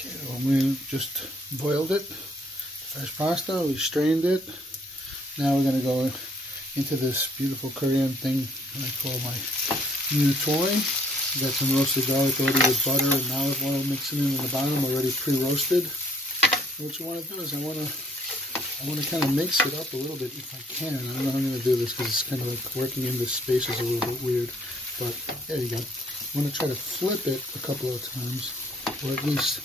Okay, well, we just boiled it. Fresh pasta, we strained it. Now we're going to go into this beautiful Korean thing that I call my new toy. Got some roasted garlic already with butter and olive oil mixing in the bottom, already pre-roasted. What you want to do is I want to kind of mix it up a little bit if I can. I don't know how I'm going to do this because it's kind of like working in this space is a little bit weird. But there you go. I'm going to try to flip it a couple of times, or at least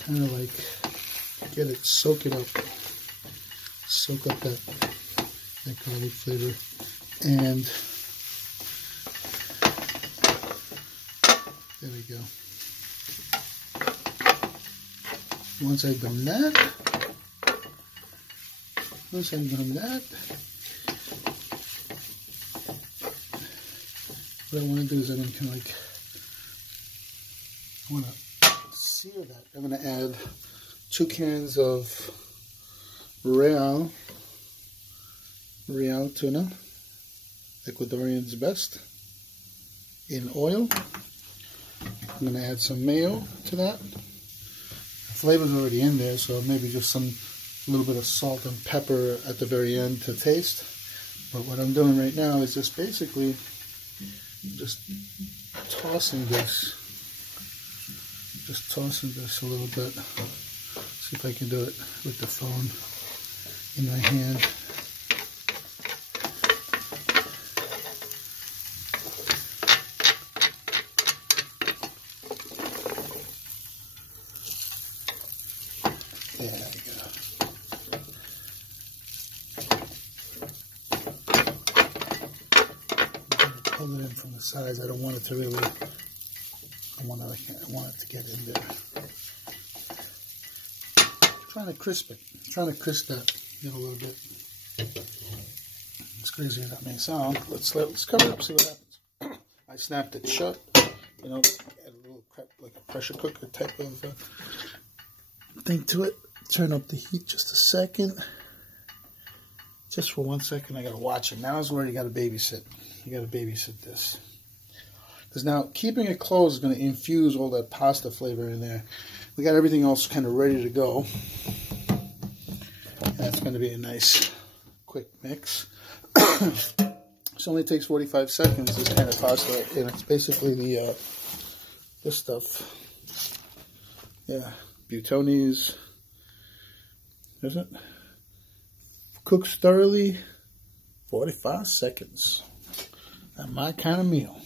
kind of like get it, soak up that garlic flavor. And there we go. Once I've done that, what I want to do is I'm going to kind of like, I want to sear that. I'm going to add 2 cans of Real tuna, Ecuadorian's best, in oil. I'm going to add some mayo to that. The flavor's already in there, so maybe just a little bit of salt and pepper at the very end to taste. But what I'm doing right now is just basically just tossing this a little bit. See if I can do it with the phone in my hand. There we go. Pull it in from the sides. I don't want it to really. I want it to get in there. Trying to crisp it. Trying to crisp that in a little bit. As crazy as that may sound, let's cover it up. See what happens. I snapped it shut. You know, add a little like a pressure cooker type of thing to it. Turn up the heat just a second. Just for 1 second, I gotta watch it. Now is where you gotta babysit. You gotta babysit this. Because now keeping it closed is gonna infuse all that pasta flavor in there. We got everything else kind of ready to go. And that's gonna be a nice quick mix. This only takes 45 seconds, this kind of pasta, and it's basically the this stuff. Yeah, Butonis. Is it? Cooks thoroughly, 45 seconds. That's my kind of meal.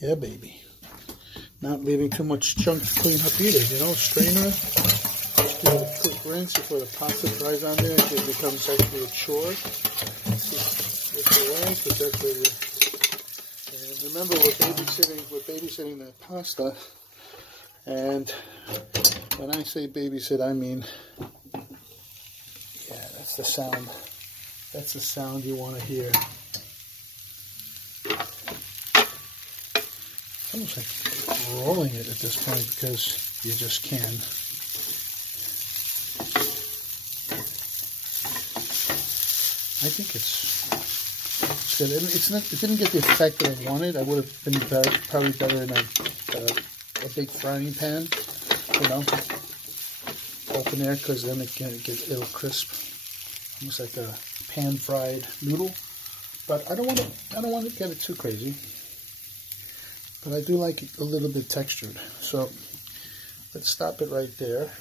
Yeah, baby. Not leaving too much chunk to clean up either, you know, strainer. Just give it a quick rinse before the pasta dries on there. It becomes actually a chore. With the rinse, but that's where and remember, we're babysitting that pasta. And when I say babysit, I mean, yeah, that's the sound. That's the sound you want to hear. It's almost like rolling it at this point because you just can. I think it's good. It didn't get the effect that I wanted. I would have been probably better in a big frying pan, you know, open air, because then it'll crisp, almost like a pan fried noodle. But I don't want to get it too crazy. But I do like it a little bit textured. So let's stop it right there,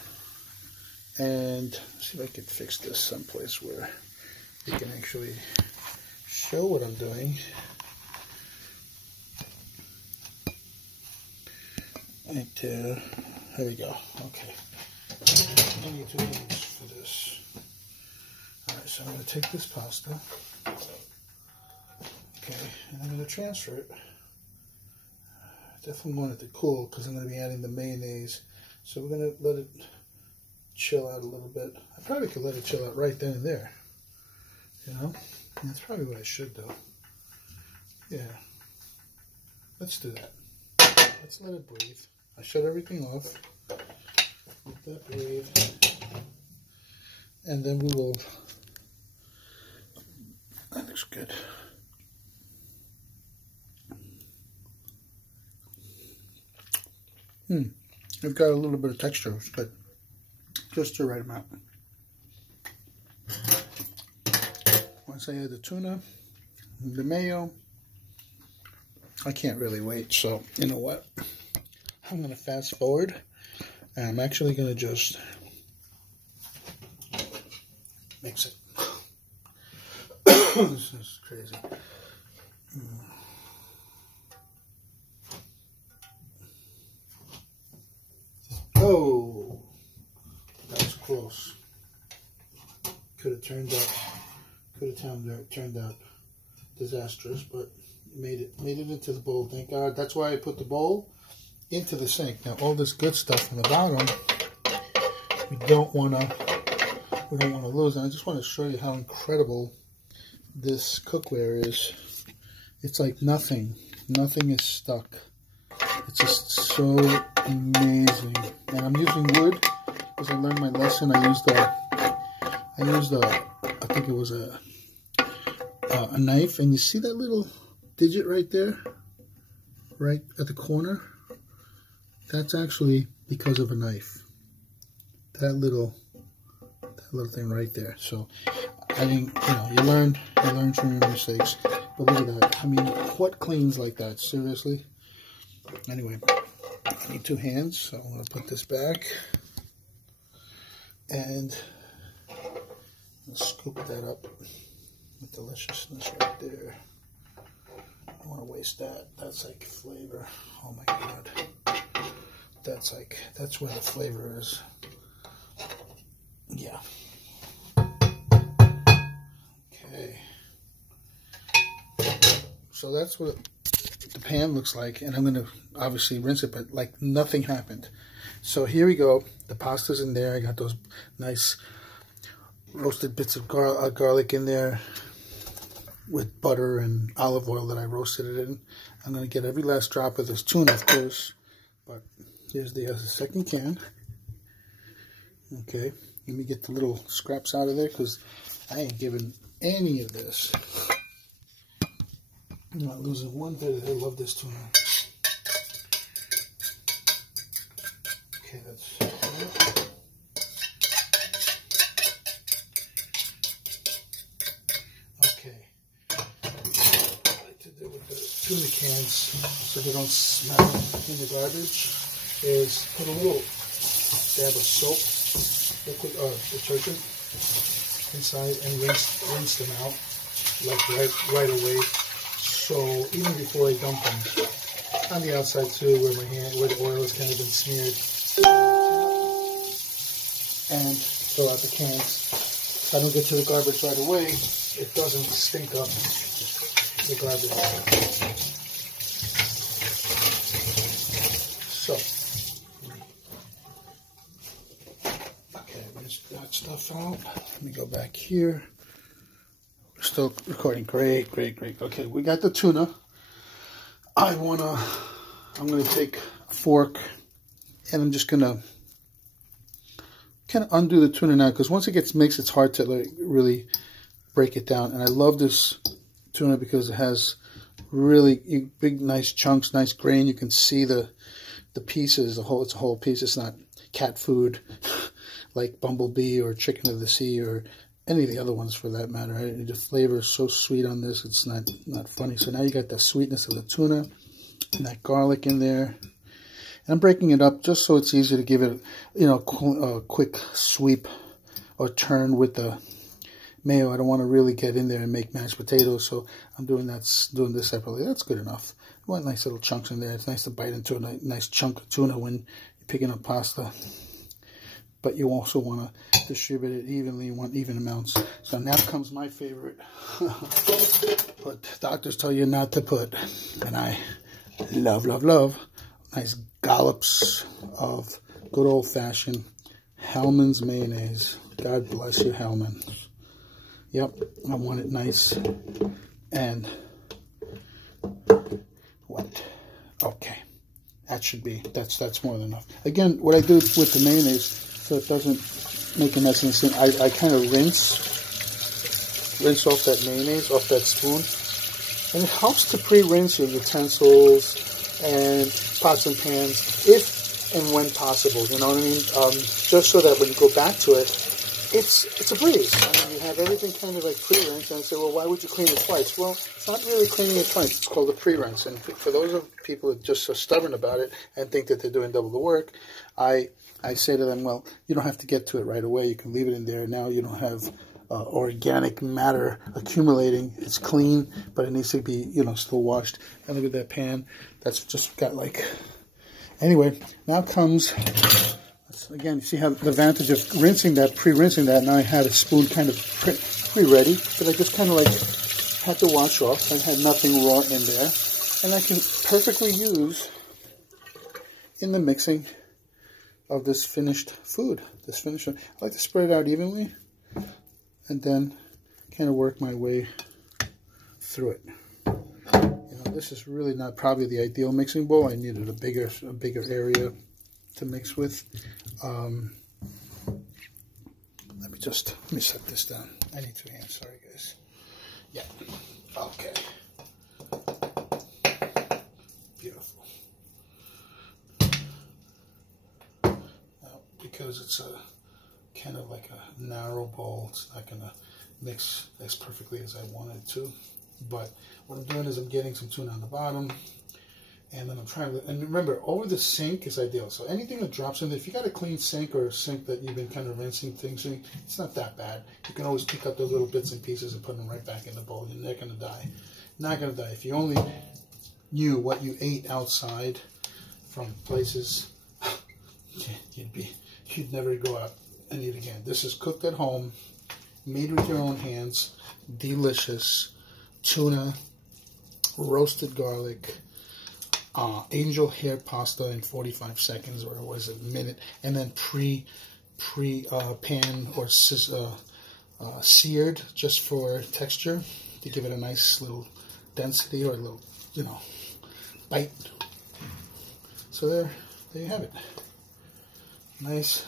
and see if I can fix this someplace where you can actually show what I'm doing. Right there. There we go. Okay. I need 2 minutes for this. Alright, so I'm going to take this pasta. Okay, and I'm going to transfer it. Definitely want it to cool because I'm going to be adding the mayonnaise. So we're going to let it chill out a little bit. I probably could let it chill out right then and there. You know? And that's probably what I should do. Yeah. Let's do that. Let's let it breathe. I shut everything off. Let that breathe. And then we will... That looks good. They've got a little bit of texture. It's good. Just the right amount. Once I add the tuna, the mayo, I can't really wait. So, you know what? I'm going to fast forward. And I'm actually going to just mix it. This is crazy. Oh, that was close. Could have turned out disastrous, but made it into the bowl. Thank God. That's why I put the bowl into the sink. Now all this good stuff in the bottom, we don't want to lose. And I just want to show you how incredible this cookware is. It's like nothing is stuck. It's just so amazing. And I'm using wood because I learned my lesson. I used I think it was a knife, and you see that little digit right there, right at the corner? That's actually because of a knife. That little thing right there. So I think, you know, you learn from your mistakes. But look at that. I mean, what cleans like that? Seriously? Anyway, I need 2 hands, so I'm going to put this back. And scoop that up. The deliciousness right there. I don't want to waste that. That's like flavor. Oh my God. That's where the flavor is. Yeah. Okay. So that's what the pan looks like, and I'm going to obviously rinse it, but like nothing happened. So here we go. The pasta's in there. I got those nice roasted bits of garlic in there with butter and olive oil that I roasted it in. I'm going to get every last drop of this tuna, of course, but here's the second can. Okay, let me get the little scraps out of there because I ain't giving any of this. I'm not losing one bit of it. I love this tuna. Okay, that's it. Okay. What I like to do with the tuna cans so they don't smell in the garbage is put a little dab of soap, liquid detergent inside, and rinse them out like right away. So even before I dump them, on the outside too, where the oil has kind of been smeared, and throw out the cans. If I don't get to the garbage right away, it doesn't stink up the garbage. So, okay, rinse that stuff out. Let me go back here. We're still recording. Great. Okay, we got the tuna. I'm gonna take a fork, and I'm just gonna kind of undo the tuna now, because once it gets mixed, it's hard to like really break it down. And I love this tuna because it has really big, nice chunks, nice grain. You can see the pieces. It's a whole piece. It's not cat food like Bumblebee or Chicken of the Sea or any of the other ones for that matter. The flavor is so sweet on this, it's not funny. So now you got the sweetness of the tuna and that garlic in there. And I'm breaking it up just so it's easy to give it, a quick sweep or turn with the mayo. I don't want to really get in there and make mashed potatoes, so I'm doing this separately. That's good enough. I want nice little chunks in there. It's nice to bite into a nice chunk of tuna when you're picking up pasta. But you also want to distribute it evenly. You want even amounts. So now comes my favorite. But doctors tell you not to put. And I love nice dollops of good old-fashioned Hellmann's mayonnaise. God bless you, Hellmann's. Yep, I want it nice. And what? Okay. That's more than enough. Again, what I do with the mayonnaise, so it doesn't make a mess in the sink, I kind of rinse off that mayonnaise, off that spoon. And it helps to pre-rinse your utensils and pots and pans if and when possible. You know what I mean? Just so that when you go back to it, it's a breeze. I mean, you have everything kind of like pre-rinse, and I say, well, why would you clean it twice? Well, it's not really cleaning it twice. It's called a pre-rinse. And for those of people that just are stubborn about it and think that they're doing double the work, I say to them, well, you don't have to get to it right away. You can leave it in there. Now you don't have organic matter accumulating. It's clean, but it needs to be, still washed. And look at that pan. That's just got like... Anyway, now comes... Again, you see how the advantage of rinsing that, pre-rinsing that. Now I had a spoon kind of pre-ready, but I just kind of like had to wash off. I had nothing raw in there, and I can perfectly use in the mixing of this finished food. I like to spread it out evenly, and then kind of work my way through it. This is really not probably the ideal mixing bowl. I needed a bigger area to mix with. Let me set this down. I need 2 hands, sorry guys. Yeah, okay. Beautiful. Now, because it's a kind of like a narrow bowl, it's not gonna mix as perfectly as I wanted to. But what I'm doing is I'm getting some tuna on the bottom, and then I'm trying to, and remember, over the sink is ideal. So anything that drops in there, if you got a clean sink or a sink that you've been kind of rinsing things in, it's not that bad. You can always pick up those little bits and pieces and put them right back in the bowl. You're not going to die. Not going to die. If you only knew what you ate outside from places, you'd never go out and eat again. This is cooked at home, made with your own hands, delicious. Tuna, roasted garlic, angel hair pasta in 45 seconds, or it was a minute, and then pan or seared just for texture to give it a nice little density or a little, bite. So there you have it. Nice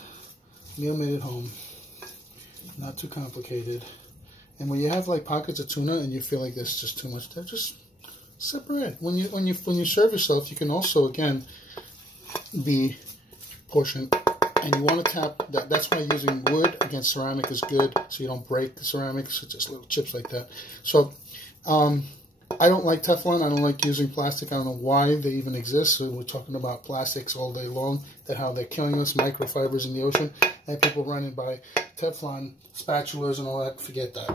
meal made at home, not too complicated. And when you have like pockets of tuna and you feel like there's just too much there, just separate. When you serve yourself, you can also again be portioned, and you want to tap that. That's why using wood against ceramic is good, so you don't break the ceramics. It's just little chips like that. So I don't like Teflon. I don't like using plastic. I don't know why they even exist. So we're talking about plastics all day long, that how they're killing us, microfibers in the ocean, and people running by Teflon spatulas and all that. Forget that.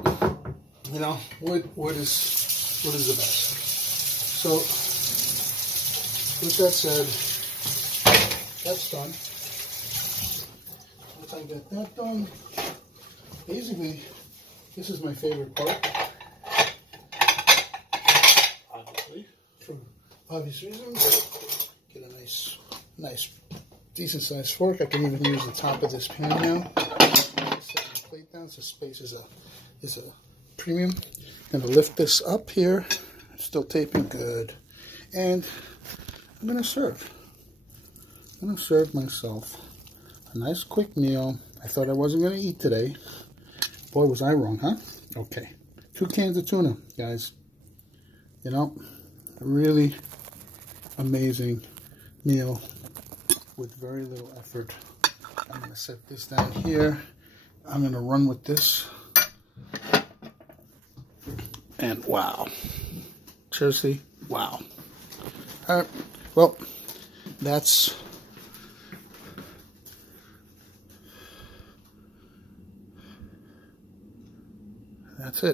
Wood is the best. So with that said, that's done. Once I get that done, basically, this is my favorite part. For obvious reasons, get a nice, decent sized fork. I can even use the top of this pan now. Set my plate down, so space is a premium. I'm gonna lift this up here. Still taping good, and I'm gonna serve. I'm gonna serve myself a nice quick meal. I thought I wasn't gonna eat today. Boy, was I wrong, huh? Okay, 2 cans of tuna, guys. Really amazing meal with very little effort. I'm going to set this down here. I'm going to run with this. And wow. Seriously, wow. All right, well, that's it.